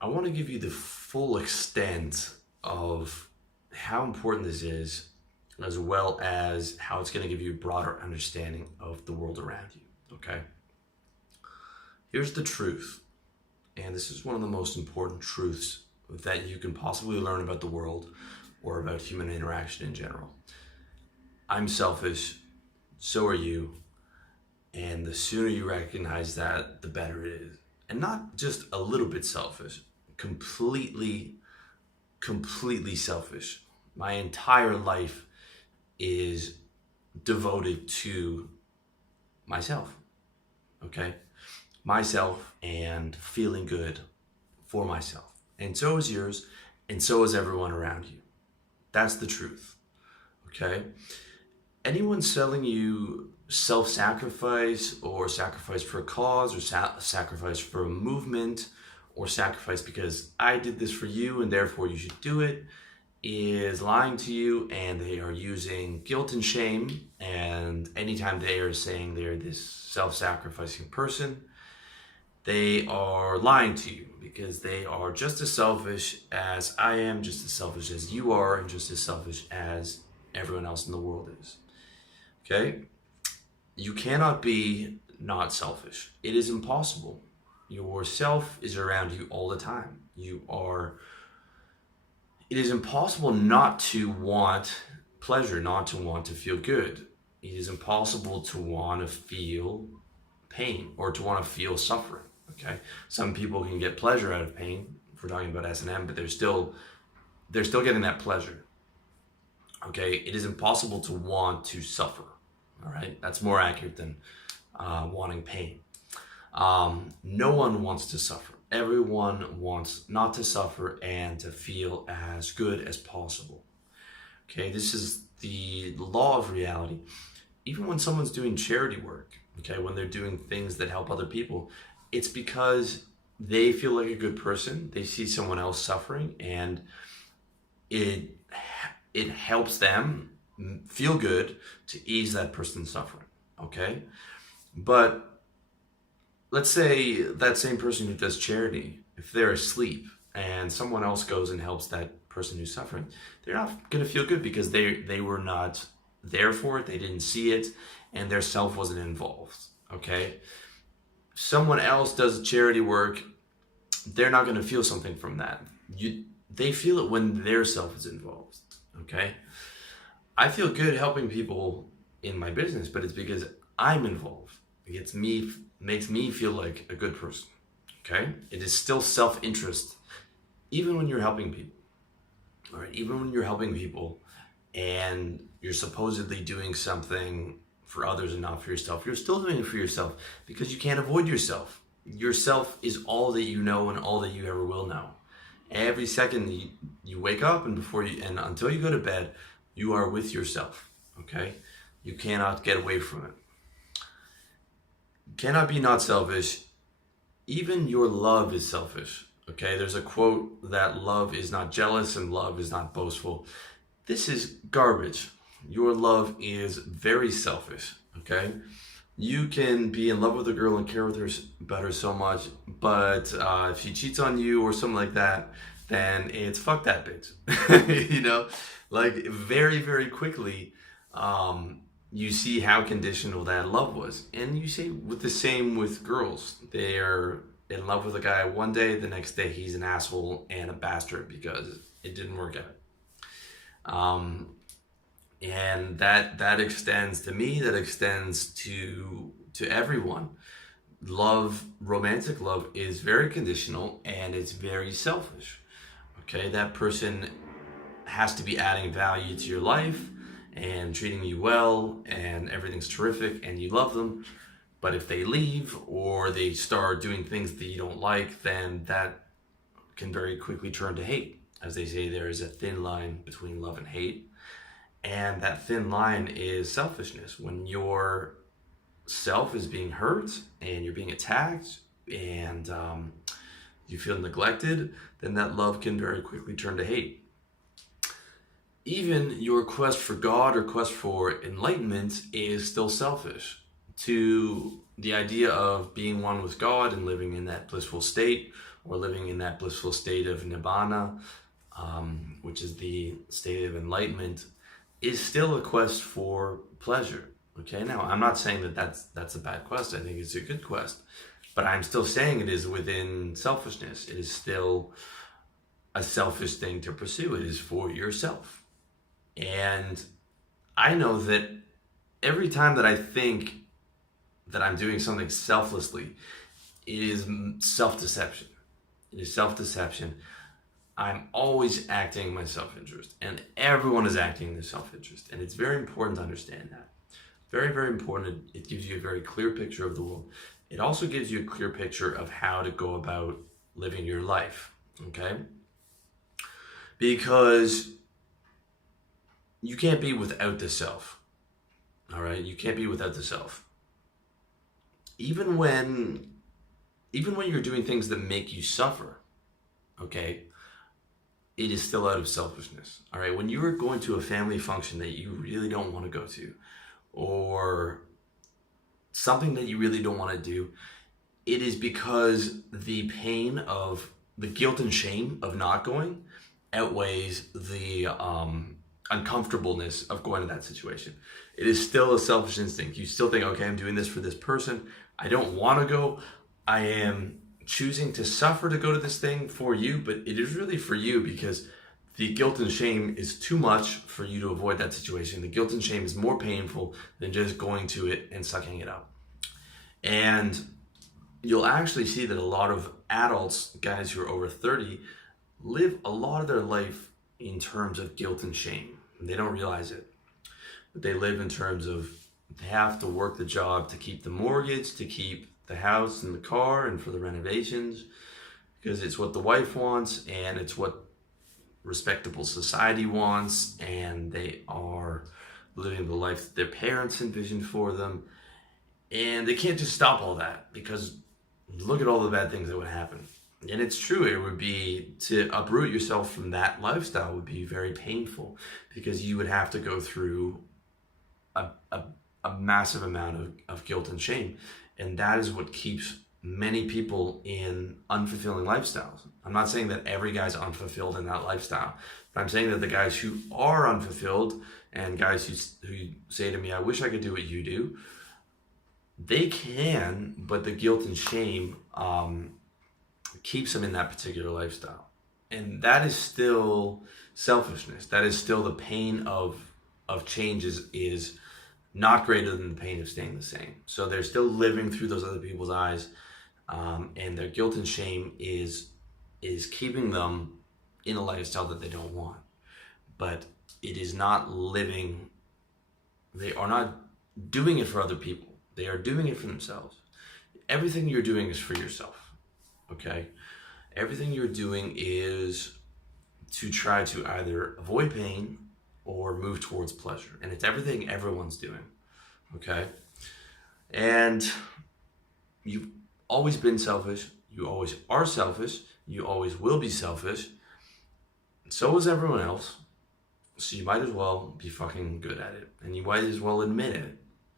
I want to give you the full extent of how important this is, as well as how it's going to give you a broader understanding of the world around you. Okay? Here's the truth, and this is one of the most important truths that you can possibly learn about the world or about human interaction in general. I'm selfish, so are you, and the sooner you recognize that, the better it is. And not just a little bit selfish, completely, completely selfish. My entire life is devoted to myself, okay? Myself and feeling good for myself. And so is yours, and so is everyone around you. That's the truth, okay? Anyone selling you self-sacrifice or sacrifice for a cause or sacrifice for a movement or sacrifice because I did this for you and therefore you should do it is lying to you, and they are using guilt and shame. And anytime they are saying they're this self-sacrificing person, they are lying to you because they are just as selfish as I am, just as selfish as you are, and just as selfish as everyone else in the world is. Okay? You cannot be not selfish. It is impossible. Your self is around you all the time. It is impossible not to want pleasure, not to want to feel good. It is impossible to want to feel pain or to want to feel suffering. Okay? Some people can get pleasure out of pain, if we're talking about S&M, but they're still getting that pleasure. Okay? It is impossible to want to suffer. All right? That's more accurate than wanting pain. No one wants to suffer. Everyone wants not to suffer and to feel as good as possible. Okay, this is the law of reality. Even when someone's doing charity work, okay, when they're doing things that help other people, it's because they feel like a good person. They see someone else suffering, and it helps them feel good to ease that person's suffering. Okay, but let's say that same person who does charity, if they're asleep and someone else goes and helps that person who's suffering, they're not going to feel good because they were not there for it, they didn't see it, and their self wasn't involved. Okay? Someone else does charity work, they're not going to feel something from that. They feel it when their self is involved. Okay? I feel good helping people in my business, but it's because I'm involved. It makes me feel like a good person. Okay? It is still self-interest, even when you're helping people. All right? Even when you're helping people and you're supposedly doing something for others and not for yourself, you're still doing it for yourself because you can't avoid yourself. Yourself is all that you know and all that you ever will know. Every second you wake up and until you go to bed, you are with yourself. Okay? You cannot get away from it. Cannot be not selfish. Even your love is selfish. Okay, there's a quote that love is not jealous and love is not boastful. This is garbage. Your love is very selfish. Okay, you can be in love with a girl and care about her so much, but if she cheats on you or something like that, then it's fuck that bitch. You know, like very, very quickly. You see how conditional that love was. And you see with the same with girls. They are in love with a guy one day, the next day he's an asshole and a bastard because it didn't work out. And that extends to me, that extends to everyone. Love, romantic love is very conditional and it's very selfish. Okay, that person has to be adding value to your life and treating you well and everything's terrific and you love them. But if they leave or they start doing things that you don't like, then that can very quickly turn to hate. As they say, there is a thin line between love and hate. And that thin line is selfishness. When your self is being hurt and you're being attacked and you feel neglected, then that love can very quickly turn to hate. Even your quest for God or quest for enlightenment is still selfish. To the idea of being one with God and living in that blissful state, or living in that blissful state of nibbana, which is the state of enlightenment, is still a quest for pleasure. Okay, now I'm not saying that that's a bad quest. I think it's a good quest, but I'm still saying it is within selfishness. It is still a selfish thing to pursue. It is for yourself. And I know that every time that I think that I'm doing something selflessly, it is self-deception. It is self-deception. I'm always acting in my self-interest, and everyone is acting in their self-interest. And it's very important to understand that. Very, very important. It gives you a very clear picture of the world. It also gives you a clear picture of how to go about living your life, okay? Because you can't be without the self, all right? You can't be without the self. Even when you're doing things that make you suffer, okay, it is still out of selfishness, all right? When you are going to a family function that you really don't want to go to, or something that you really don't want to do, it is because the pain of the guilt and shame of not going outweighs the uncomfortableness of going to that situation. It is still a selfish instinct. You still think, okay, I'm doing this for this person. I don't want to go. I am choosing to suffer to go to this thing for you, but it is really for you because the guilt and shame is too much for you to avoid that situation. The guilt and shame is more painful than just going to it and sucking it up. And you'll actually see that a lot of adults, guys who are over 30, live a lot of their life in terms of guilt and shame. They don't realize it, but they live in terms of they have to work the job to keep the mortgage, to keep the house and the car, and for the renovations, because it's what the wife wants and it's what respectable society wants, and they are living the life that their parents envisioned for them, and they can't just stop all that because look at all the bad things that would happen. And it's true, it would be to uproot yourself from that lifestyle would be very painful because you would have to go through a massive amount of guilt and shame, and that is what keeps many people in unfulfilling lifestyles. I'm not saying that every guy's unfulfilled in that lifestyle, but I'm saying that the guys who are unfulfilled and guys who say to me, I wish I could do what you do, they can, but the guilt and shame keeps them in that particular lifestyle. And that is still selfishness. That is still the pain of change is not greater than the pain of staying the same. So they're still living through those other people's eyes. And their guilt and shame is keeping them in a lifestyle that they don't want. But it is not living, they are not doing it for other people. They are doing it for themselves. Everything you're doing is for yourself, okay? Everything you're doing is to try to either avoid pain or move towards pleasure. And it's everything everyone's doing, okay? And you've always been selfish. You always are selfish. You always will be selfish. So is everyone else. So you might as well be fucking good at it. And you might as well admit it.